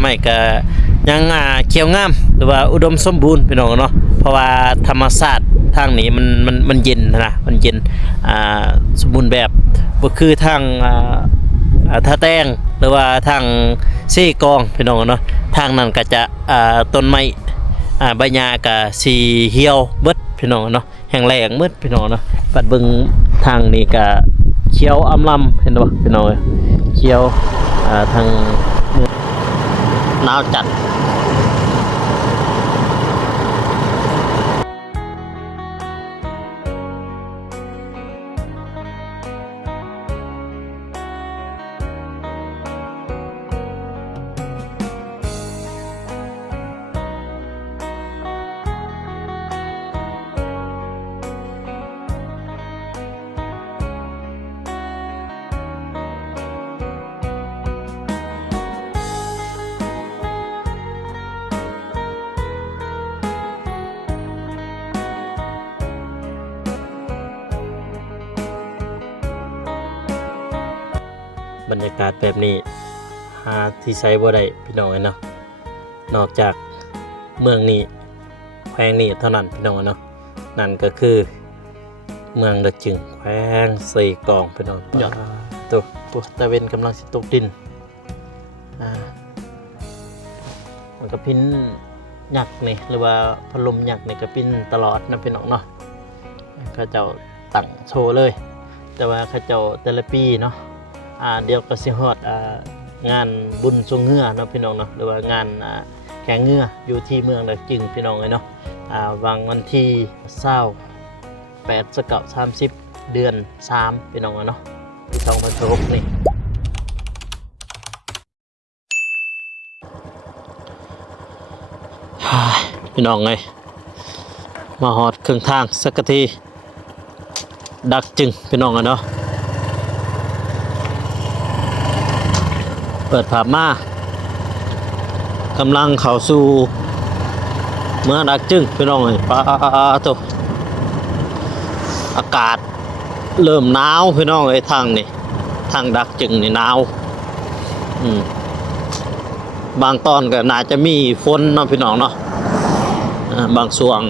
ไม้ก็ยังเขียวงามหรือว่าอุดมสมบูรณ์พี่น้องเนาะเพราะว่าธรรมชาติทางนี้มันเย็นนะมันเย็นสมบูรณ์แบบบ่คือทางท่าแต้งหรือว่าทางเซกองพี่น้องเนาะทางนั้นก็จะต้นไม้ใบหญ้าก็สีเหี่ยวเบิดพี่น้องเนาะแห้งแล้งเบิดพี่น้องเนาะปัดเบิ่งทางนี้ก็เขียวอำลำเห็นบ่พี่น้องเขียวทางหนาวจัดบรรยากาศแบบนี้หาที่ใช้บ่ได้พี่น้องเนาะนอกจากเมืองนี้แขวงนี้เท่านั้นพี่น้องเนาะนั่นก็คือเมืองดักจึงแขวงเซกองพี่น้องยอดตัวตะเวนกำลังสิตกดินมันก็พิ้นหยักนี่หรือว่าพัดลมหยักนี่ก็พิ้นตลอดนะพี่น้องเนาะเขาเจ้าตั้งโชว์เลยแต่ว่าเขาเจ้าแต่ละปีเนาะเดี๋ยวก็สิฮอดงานบุญทรงเงือเนาะพี่น้องเนาะหรือว่างานแข่งเงืออยู่ที่เมืองดักจึงพี่น้องเลยเนาะวันที่28 30 เดือน 3พี่น้องเนาะปี2016นี่พี่น้องเลยมาฮอดครึ่งทางสักทีดักจึงพี่น้องเนาะเปิดภาพมากำลังเข้าสู่เมืองดักจึงพี่น้องเลยป้าตัวอากาศเริ่มหนาวพี่น้องเลยทางนี่ทางดักจึงนี่หนาวบางตอนก็น่าจะมีฝนเนาะพี่น้องเนาะบางช่วง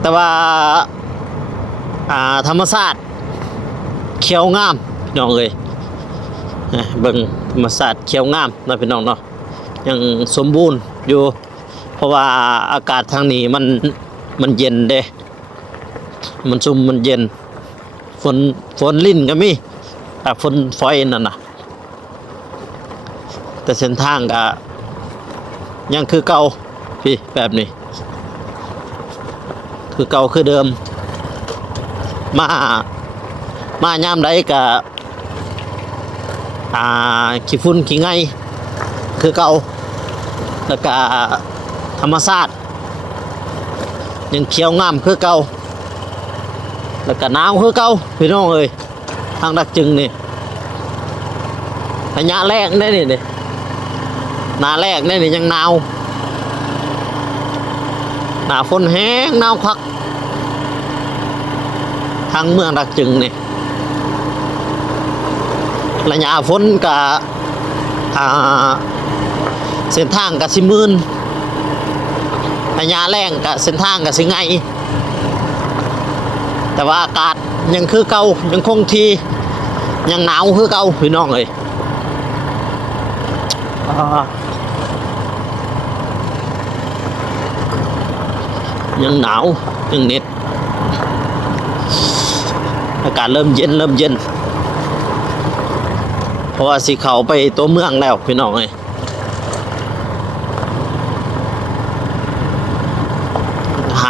แต่ว่าธรรมชาติเขียวงามพี่น้องเลยเบิ่งธรรมชาติเขียวงามนะพี่น้องเนาะยังสมบูรณ์อยู่เพราะว่าอากาศทางนี้มันเย็นเด้มันซุ่มมันเย็นฝนลิ่นก็มีฝนฝอยนั่นน่ะแต่เส้นทางก็ยังคือเก่าพี่แบบนี้คือเก่าคือเดิมมายามใดก็ขี้ฝุ่นขี้ไงคือเก่าแล้วก็ธรรมชาติยังเขียวงามคือเก่าแล้วก็หนาวคือเก่าพี่น้องเอ้ยทางดักจึงนี่ระยะแรกได้นี่หน้าแรกได้นี่ยังหนาวหน้าฝนแห้งหนาวคักทางเมืองดักจึงนี่ระยะฝนกับเส้นทางกับสิมื่นระยะแรงกับเส้นทางกับสิไงแต่ว่าอากาศยังคือเก่ายังคงที่ยังหนาวคือเก่าพี่น้องเลยยังหนาวยังเหน็ดอากาศเริ่มเย็นเพราะว่าสิเข้าไปตัวเมืองแล้วพี่น้องเอ้ย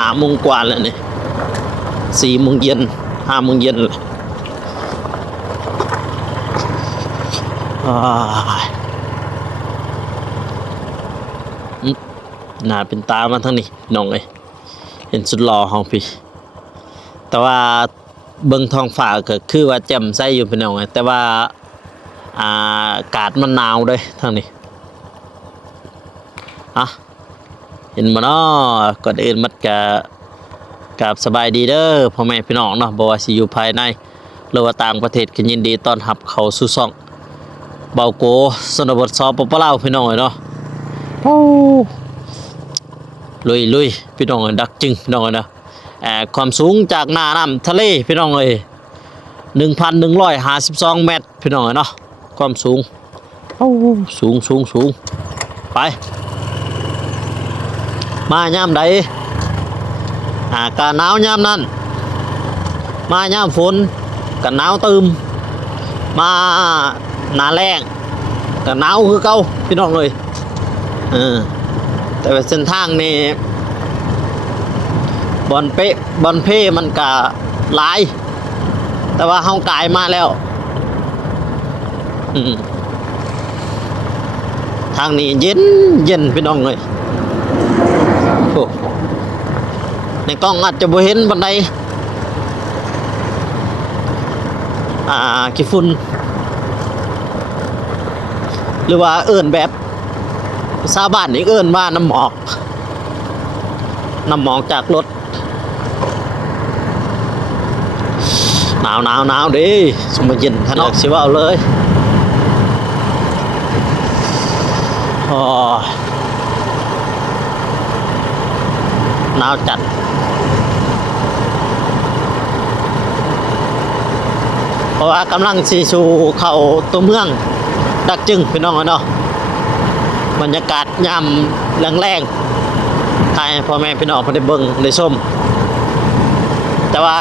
5 โมงกว่าแล้วนี่4 โมงเย็น5 โมงเย็นเลยหน้าเป็นตามาทั้งนี้น้องเอ้ยเห็นสุดหล่อของพี่แต่ว่าเบิ่งท้องฟ้าก็คือว่าแจ่มใสอยู่พี่น้องเอ้ยแต่ว่าอากาศมันหนาวด้วยทางนี้เห็นบ่เนาะก่อนอื่นมัดกับสบายดีเด้อพ่อแม่พี่น้องเนาะบ่ว่าสิอยู่ภายในหรือว่าต่างประเทศก็ยินดีต้อนรับเข้าสู่ช่อง เบาโกสนบทสปปลาวพี่น้องเนาะโอ้ลุยพี่น้องดักจึงพี่น้องเนาะความสูงจากหน้าน้ำทะเลพี่น้อง1,152 เมตรพี่น้องเนาะความสูงโอ้สูงไปมายามใดกะหนาวยามนั้นมายามฝนกะหนาวตืมมาหน้าแล้งกะหนาวคือเก่าพี่น้องแต่ว่าเส้นทางนี่บอนเพมันกะหลายแต่ว่าเฮากายมาแล้วทางนี้เย็นพี่น้องโอ้ในกล้องอาจจะบ่เห็นบันไดขี้ฝุ่นหรือว่าเอิ้นแบบชาวบ้านนี่เอิ้นว่าน้ำหมอกจากรถหนาวดิสมเย็นขนาดสิว่าเอาเลยหนาวจัดเพราะว่ากำลังสีสู่เข้าตัวเมืองดักจึงพี่น้องเนาะบรรยากาศยามแรงๆถ่ายพ่อแม่พี่น้องเพิ่นได้เบิ่งได้ชมแต่ว่า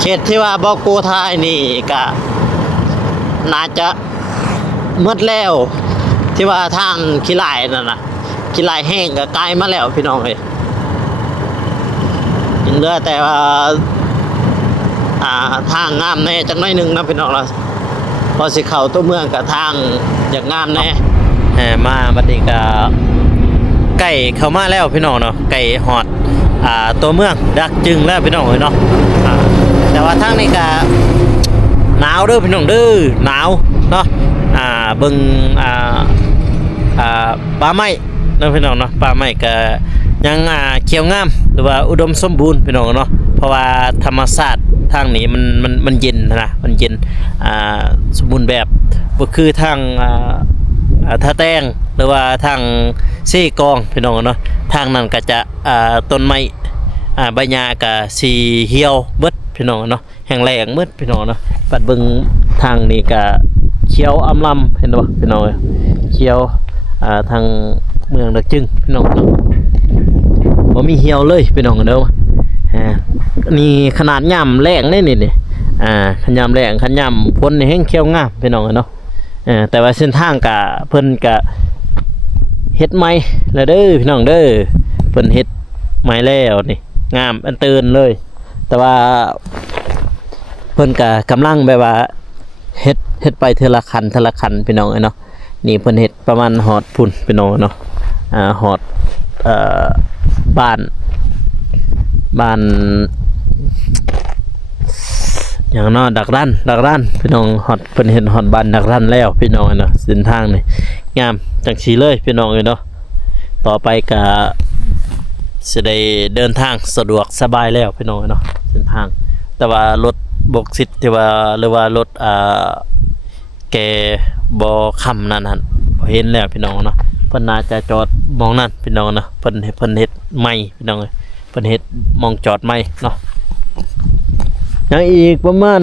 เขตที่ว่าบ่โกทายนี่ก็น่าจะหมดแล้วที่ว่าทางขี้ลายนั่นน่ะขี้ลายแห้งก็ไกลมาแล้วพี่น้องยังเหลือแต่ว่าทางงามแน่จักหน่อยนึงนะพี่น้องเราพอสิเข้าตัวเมืองกับทางอยากงามแน่มาบัดนี้ก็ใกล้เข้ามาแล้วพี่น้องเนาะใกล้ฮอดตัวเมืองดักจึงแล้วพี่น้องเนาะแต่ว่าทางนี้ก็หนาวเด้อพี่น้องเด้อหนาวเนาะเบิ่งป่าไม้เนาะพี่น้องเนาะป่าไม้ก็ยังเขียวงามหรือว่าอุดมสมบูรณ์พี่น้องเนาะเพราะว่าธรรมชาติทางนี้มันเย็นนะมันเย็นสมบูรณ์แบบบ่คือทางท่าแตงหรือว่าทางเซกองพี่น้องเนาะทางนั้นก็จะต้นไม้ใบหญ้าก็สีเหี่ยวเบิดพี่น้องเนาะแห้งแล้งเบิดพี่น้องเนาะปัดเบิ่งทางนี้ก็เขียวอำลำเห็นบ่พี่น้องเขียวทางเมืองดักจึงพี่น้องเนาะบ่มีเหี่ยวเลยพี่น้องเด้อนี่ขนาดย่ำแรงนี่ขยำแรงขยำพ้นในแห้งเขียวงามพี่น้องเนาะแต่ว่าเส้นทางกะเพิ่นกะเฮ็ดใหม่แล้วเด้อพี่น้องเด้อเพิ่นเฮ็ดใหม่แล้วนี่งามอันตื่นเลยแต่ว่าเพิ่นกะกำลังแบบว่าเฮ็ดไปเทอละคันพี่น้องเนาะนี่เพิ่นเฮ็ดประมาณฮอดพุ่นพี่น้องเนาะฮอดบ้านอย่างเนาะดักรันพี่น้องฮอดเพิ่นเห็นฮอดบ้านดักรันแล้วพี่น้องเนาะเส้นทางนี่งามจังซี่เลยพี่น้องเนาะต่อไปก็สิได้เดินทางสะดวกสบายแล้วพี่น้องเนาะเส้นทางแต่ว่ารถบกสิทธิ์ที่ว่าหรือว่ารถแกบ่ค้ำนั่นบ่เห็นแล้วพี่น้องเนาะเพิ่นน่าจะจอดมองนั่นพี่น้องเนาะเพิ่นเฮ็ดใหม่พี่น้องเพิ่นเฮ็ดมองจอดใหม่เนาะยังอีกประมาณ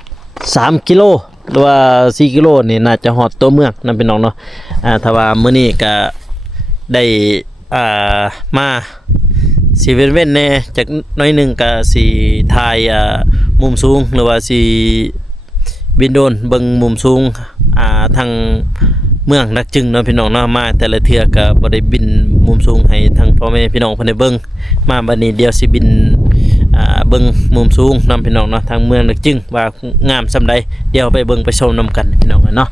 3 กิโลหรือว่า4 กิโลนี่น่าจะฮอดตัวเมืองนั่นพี่น้องเนาะถ้าว่ามื้อนี้ก็ได้มาสิเว้นๆแน่จักน้อยหนึงก็สิถ่ายมุมสูงหรือว่าสิบินโดรนเบิ่งมุมสูงทางเมืองดักจึงเนาะพี่น้องเนาะมาแต่ละเทื่อก็บ่ได้บินมุมสูงให้ทางพ่อแม่พี่น้องเพิ่นได้เบิ่งมาบัดนี้เดี๋ยวสิบินเบิ่งมุมสูงนำพี่น้องเนาะทางเมืองดักจึงว่างามส่ำใดเดี๋ยวไปเบิ่งไปชมนำกันพี่น้องเนาะ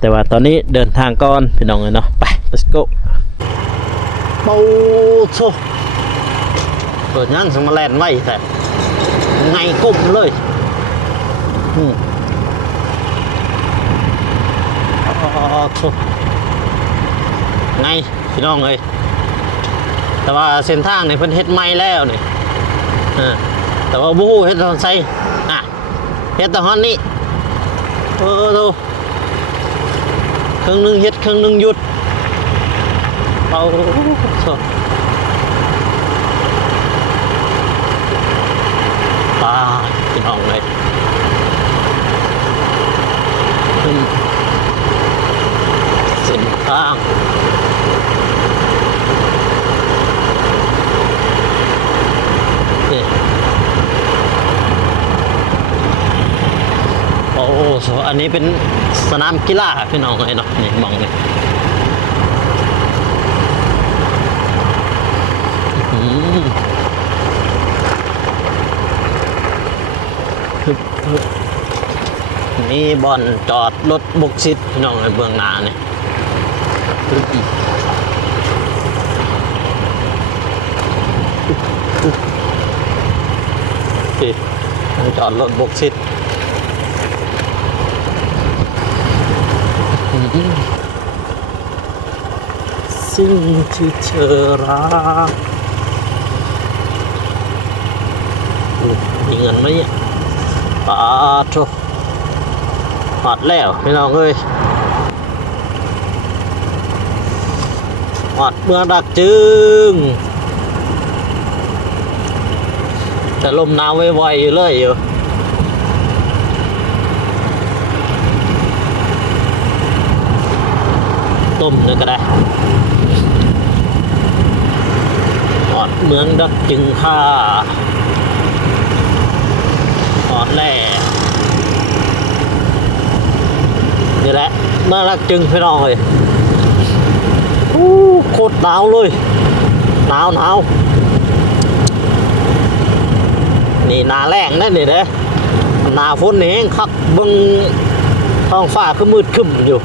แต่ว่าตอนนี้เดินทางก่อนพี่น้องเนาะไป let's go โอ้โธ่เปิดยังสมาแลนไว้แต่ไงกุ้มเลยไงพี่น้องเลยแต่ว่าเส้นทางนี่เพิ่นเฮ็ดใหม่แล้วนี่แต่ว่าบู๊เฮ็ดตอนไสเฮ็ดตอนนี้ดู ครึ่งหนึงเฮ็ดครึ่งหนึงหยุดเอาปลาพี่น้องเลยเส้นทางนี่โอ้อันนี้เป็นสนามกีฬาพี่น้องเลยเนาะนี่มองนี่นี่บอนจอดรถบุกซิดพี่น้องในเบื้องหน้าเนี่ยจอดรถบุกซิดสิ่งที่เธอรักมีเงินไหมเนี่ยปาโถหอดแล้วพี่น้องเอ้ยหอดเมืองดักจึงแต่ลมหนาวไวๆอยู่เลยอยู่ต้มเลยก็ได้หอดเมืองดักจึงค่ะหอดแล้วนี่แหละเมืองดักจึงพี่น้องเลยโคตรหนาวเลยหนาวนี่หนาแรงนั่นนี่เด้หนาฝนนี่เองคักเบิ่งท้องฟ้าคือมืดครึ้มอยู่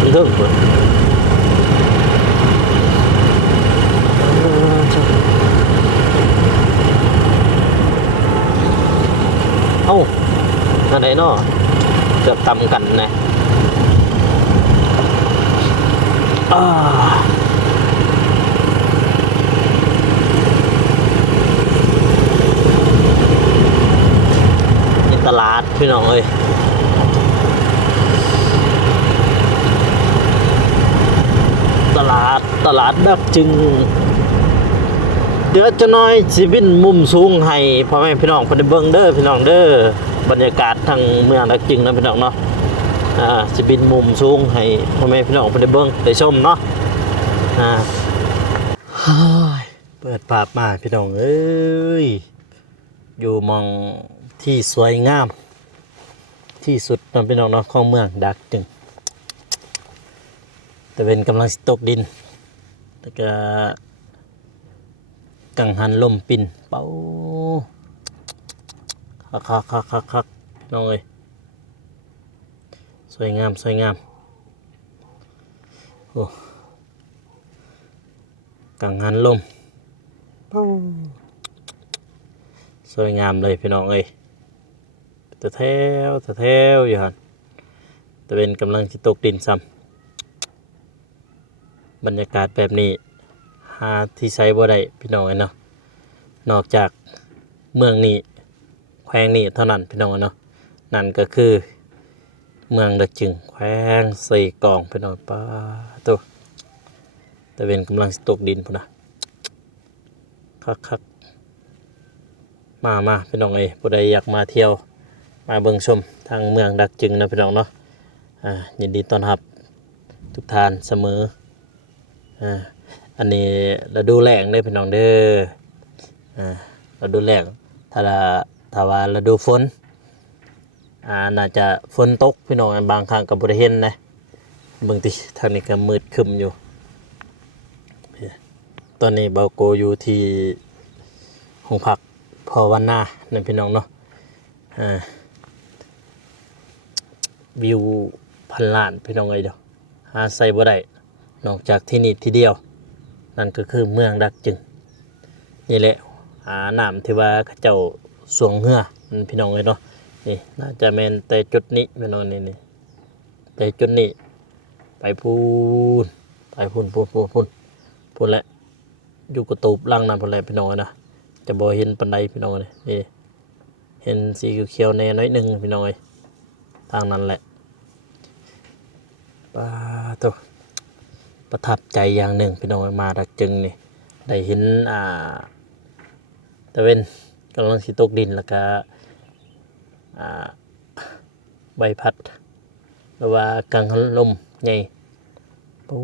มันถึงเอ้าอันไหนเนาะเกือบตำกันนะนี่ตลาดพี่น้องเอ้ยตลาดดักจึงเดี๋ยวจะน้อยสิบินมุมสูงให้พ่อแม่พี่น้องเพิ่นได้เบิ่งเด้อพี่น้องเด้อบรรยากาศทางเมืองดักจึงนะพี่น้องเนาะสิบินมุมสูงให้พ่อแม่พี่น้องเพิ่นได้เบิ่งได้ชมเนาะเปิดภาพมาพี่น้องเอ้ยอยู่มองที่สวยงามที่สุดนะพี่น้องเนาะของเมืองดักจึงแต่เป็นกำลังสิตกดินแล้วก็กังหันลมปิ่นเป้าคักพี่น้องเอ้ยสวยงามโอ้กังหันลมสวยงามเลยพี่น้องเอ้ยตะแถวอยู่ฮะแต่เป็นกำลังสิตกดินซ้ำบรรยากาศแบบนี้หาที่ใช้บ่ได้พี่น้องเนาะนอกจากเมืองนี้แขวงนี้เท่านั้นพี่น้องเนาะนั่นก็คือเมืองดักจึงแขวงใส่กองพี่น้องป้าตัวแต่เป็นกำลังตกดินพุ่นนะคักมาพี่น้องเอ้ยผู้ใดอยากมาเที่ยวมาเบิ่งชมทางเมืองดักจึงนะพี่น้องเนาะยินดีต้อนรับทุกท่านเสมออันนี้ฤดูแล้งเด้อพี่น้องเด้อฤดูแล้งถ้าว่าฤดูฝนน่าจะฝนตกพี่น้องบางครั้งก็บ่ได้เห็นนะบางทีทางนี้ก็มืดครึ้มอยู่ตอนนี้เบาโกอยู่ที่ห้องพักพอวันหน้านั่นพี่น้องเนาะวิวพันล้านพี่น้องเอ้ยเด้อหาใส่บ่ได้นอกจากที่นี่ที่เดียวนั่นก็คือเมืองดักจึงนี่แหละน้ำที่ว่าเขาเจ้าสวงเหือพี่น้องเลยเนาะนี่น่าจะแม่นแต่จุดนี้พี่น้องนี่แต่จุดนี้ไปพูนแหละอยู่กระตูบล่างน้ำพุ่นแหละพี่น้องนะจะบ่เห็นปานใดพี่น้องนี่เห็นสีเขียวๆแน่น้อยนึงพี่น้องเอ้ยทางนั้นแหละ ปาโตประทับใจอย่างหนึ่งพี่น้องมาดักจึงนี่ได้เห็นตะเวนกำลังสิตกดินแล้วก็อ่าใบพัดหรือว่ากังหันลมใหญ่ปู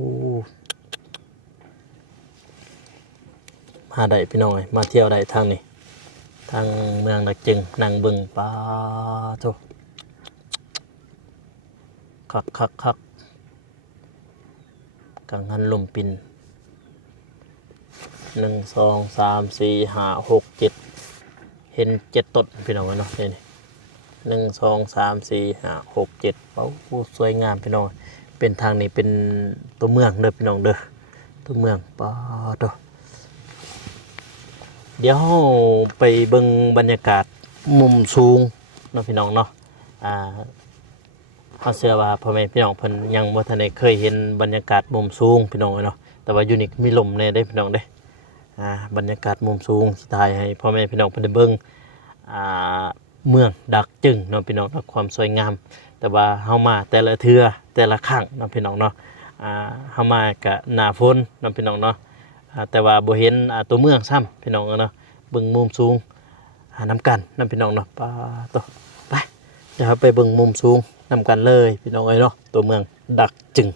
มาได้พี่น้องมาเที่ยวได้ทางนี้ทางเมืองดักจึงนางบึงปาโตคักกังหันลมปิน1 2 3 4 5 6 7เห็น7ต้นพี่น้องเนาะนี่1 2 3 4 5 6 7เป้าสวยงามพี่น้องเป็นทางนี้เป็นตัวเมืองเด้อพี่น้องเด้อตัวเมืองปาโตเดี๋ยวเราไปเบิ่งบรรยากาศมุมสูงเนาะพี่น้องเนาะเฮาเชื่อว่าพ่อแม่พี่น้องเพิ่นยังบ่ทันได้เคยเห็นบรรยากาศมุมสูงพี่น้องเนาะแต่ว่าอยู่นี่มีลมแน่เด้พี่น้องเด้บรรยากาศมุมสูงสิถ่ายให้พ่อแม่พี่น้องเพิ่นได้เบิ่งเมืองดักจึงเนาะพี่น้องความสวยงามแต่ว่าเฮามาแต่ละเทื่อแต่ละครั้งเนาะพี่น้องเนาะเฮามาก็หน้าฝนเนาะพี่น้องเนาะแต่ว่าบ่เห็นตัวเมืองซ้ำพี่น้องเนาะเบิ่งมุมสูงนำกันเนาะพี่น้องเนาะไปเดี๋ยวไปเบิ่งมุมสูงนำกันเลยพี่น้องเอ้ยเนาะตัวเมืองดักจึง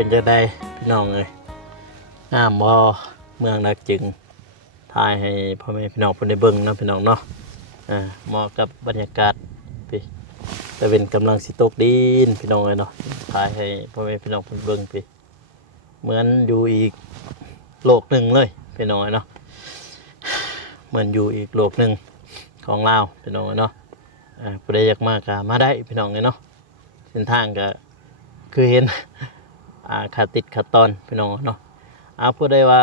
เป็นจะได้พี่น้องเลยงามบ่เมืองนักจึงถ่ายให้พ่อแม่พี่น้องเพิ่นได้เบิ่งเนาะพี่น้องเนาะเหมาะกับบรรยากาศพี่แต่เป็นกำลังสิตกดินพี่น้องเลยเนาะถ่ายให้พ่อแม่พี่น้องเพิ่นเบิ่งพี่เหมือนอยู่อีกโลกหนึ่งเลยพี่น้องเนาะเหมือนอยู่อีกโลกหนึ่งของลาวพี่น้องเนาะผู้ใดอยากมาก็มาได้พี่น้องเนาะเส้นทางก็คือเห็นขาติดขาตอนพี่น้องเนาะผู้ใดว่า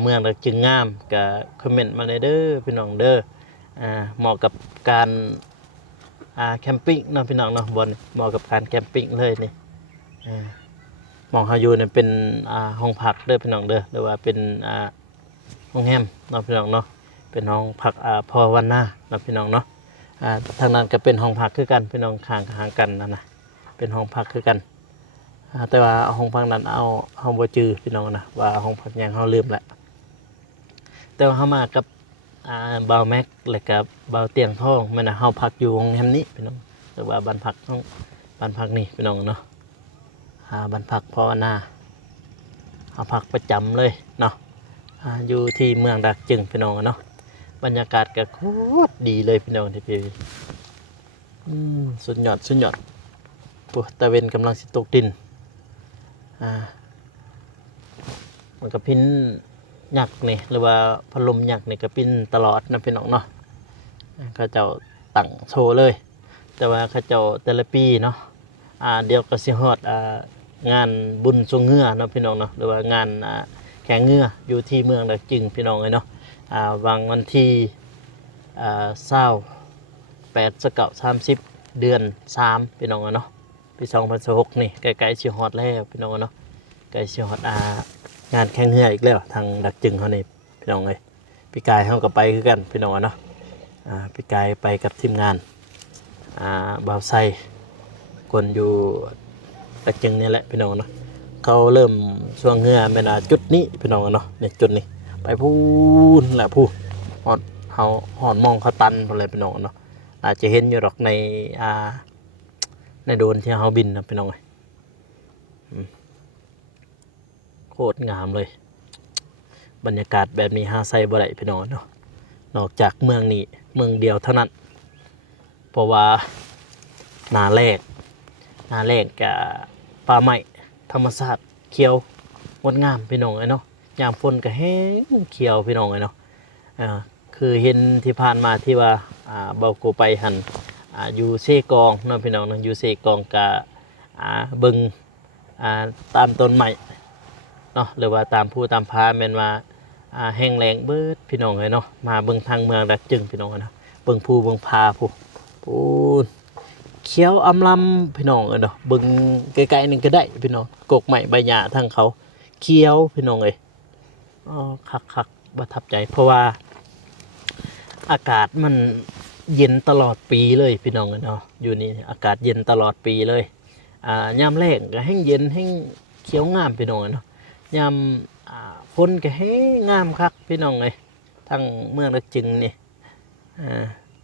เมืองเราจึงงามก็คอมเมนต์มาเลยเด้อพี่น้องเด้อเหมาะกับการแคมปิ้งเนาะพี่น้องเนาะบนเหมาะกับการแคมปิ้งเลยนี่มองเฮาอยู่เนี่ยเป็นห้องพักเด้อพี่น้องเด้อหรือว่าเป็นห้องแฮมเนาะพี่น้องเนาะเป็นห้องพักพอวันหน้าเนาะพี่น้องเนาะทางนั้นก็เป็นห้องพักคือกันพี่น้องข้างกันนะเป็นห้องพักคือกันแต่ว่าห้องพักนั้นเอาห้องบ่จือพี่น้องนะว่าห้องพักยังเฮาลืมแหละแต่ว่าเฮามากับบ่าวแม็กและกับบ่าวเตียงทองแม่นน่ะเฮาพักอยู่โรงแรมนี้พี่น้องหรือว่าบ้านพักนี่พี่น้องเนาะบ้านพักภาวนาเฮาพักประจำเลยเนาะอยู่ที่เมืองดักจึงพี่น้องเนาะบรรยากาศก็โคตรดีเลยพี่น้องที่พี่สุดยอดปุ๊ตะเวนกำลังสิตกดินมันก็พิ้นหยักนี่หรือว่าพัดลมหยักนี่ก็พิ้นตลอดนะพี่น้องเนาะเขาเจ้าตั้งโชว์เลยแต่ว่าเขาเจ้าแต่ละปีเนาะเดี๋ยวก็สิฮอดงานบุญทรงเงือเนาะพี่น้องเนาะหรือว่างานแข่งเงืออยู่ที่เมืองดักจึงพี่น้องเลยเนาะวันที่28 30 เดือน 3พี่น้องเนาะปี2016นี่ใกล้ๆสิฮอดแล้วพี่น้องเนาะใกล้สิฮอดงานแข่งเรืออีกแล้วทางดักจึงเฮานี่พี่น้องเอ้ยพี่กายเฮาก็ไปคือกันพี่น้องเนาะพี่กายไปกับทีมงานบ่าวไซคนอยู่ดักจึงนี่แหละพี่น้องเนาะเขาเริ่มช่วงเรือแม่นจุดนี้พี่น้องเนาะนี่จุดนี้ไปพูนแหละพูฮอดเฮาฮอดมองเขาตันพุ่นเลยพี่น้องเนาะอาจจะเห็นอยู่หรอกในโดรนที่เฮาบินนะพี่น้องเอ้ยโคตรงามเลยบรรยากาศแบบนี้หาใส่บ่ได้พี่น้องเนาะนอกจากเมืองนี้เมืองเดียวเท่านั้นเพราะว่าหน้าแรกกับป่าไม้ธรรมชาติเขียวงดงามพี่น้องเนาะยามฝนก็แห้งเขียวพี่น้องเนาะคือเห็นที่ผ่านมาที่ว่าเบาโกไปหันอยู่เซกองเนาะพี่น้องเนาะอยู่เซกองกับเบิ่งตามต้นไม้เนาะหรือว่าตามผู้ตามพาแม่นว่าแห้งแล้งเบิดพี่น้องเนาะมาเบิ่งทางเมืองดักจึงพี่น้องเนาะเบิ่งผู้เบิ่งพาผู้เขียวอำลำพี่น้องเนาะเบิ่งไกลๆนึงก็ได้พี่น้องกกไม้ใบหญ้าทางเขาเขียวพี่น้องเอ้ยคักประทับใจเพราะว่าอากาศมันเย็นตลอดปีเลยพี่น้องเนาะอยู่นี่อากาศเย็นตลอดปีเลยยามแล้งก็แห้งเย็นแห้งเขียวงามพี่น้องเนาะยามฝนก็แห้งงามคักพี่น้องเอ้ยทั้งเมืองดักจึงนี่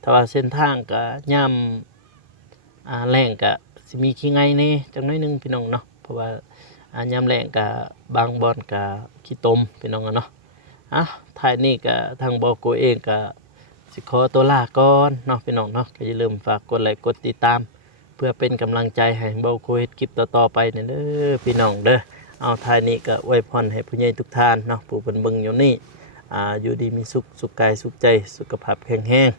แต่ว่าเส้นทางก็ยามแล้งก็สิมีขี้ไงนี่จังน้อยนึงพี่น้องเนาะเพราะว่ายามแล้งก็บางบ่อนก็ขี้ตมพี่น้องเนาะท้ายนี้ก็ทางบก.เองก็สิขอตัวลาก่อนเนาะพี่น้องเนาะก็อย่าลืมฝากกดไลค์กดติดตามเพื่อเป็นกำลังใจให้บก.เฮ็ดคลิปต่อๆไปเด้อพี่น้องเด้อเอาท้ายนี้ก็อวยพรให้ผู้ใหญ่ทุกท่านเนาะผู้เพิ่นเบิ่งอยู่นี่อยู่ดีมีสุขกายสุขใจสุขภาพแข็งแรง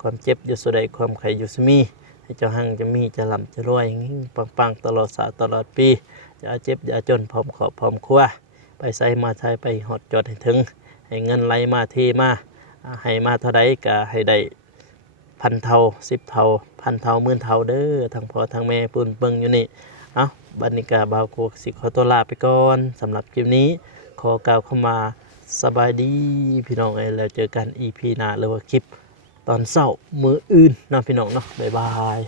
ความเจ็บอยู่สุดใดความไข้อยู่สมีให้เจ้าหั่งจะมีจะร่ำจะรวยหิ่งปังๆตลอดสาตลอดปีอย่าเจ็บอย่าจนพร้อมครอบพร้อมครัวไปไสมาไสไปฮอดจอดให้ถึงให้เงินไหลมาเทมาให้มาเท่าใดก็ให้ได้1,000 เท่า10 เท่า1,000 เท่า10,000 เท่าเด้อทั้งพ่อทั้งแม่ปุ่นเบิ่งอยู่นี่บัดนี้ก็บ่าวโกสิขอตัวลาไปก่อนสำหรับคลิปนี้ขอกล่าวเข้ามาสบายดีพี่น้องแล้วเจอกัน EP หน้าหรือว่าคลิปตอนเช้ามื้ออื่นเนาะพี่น้องเนาะบ๊ายบาย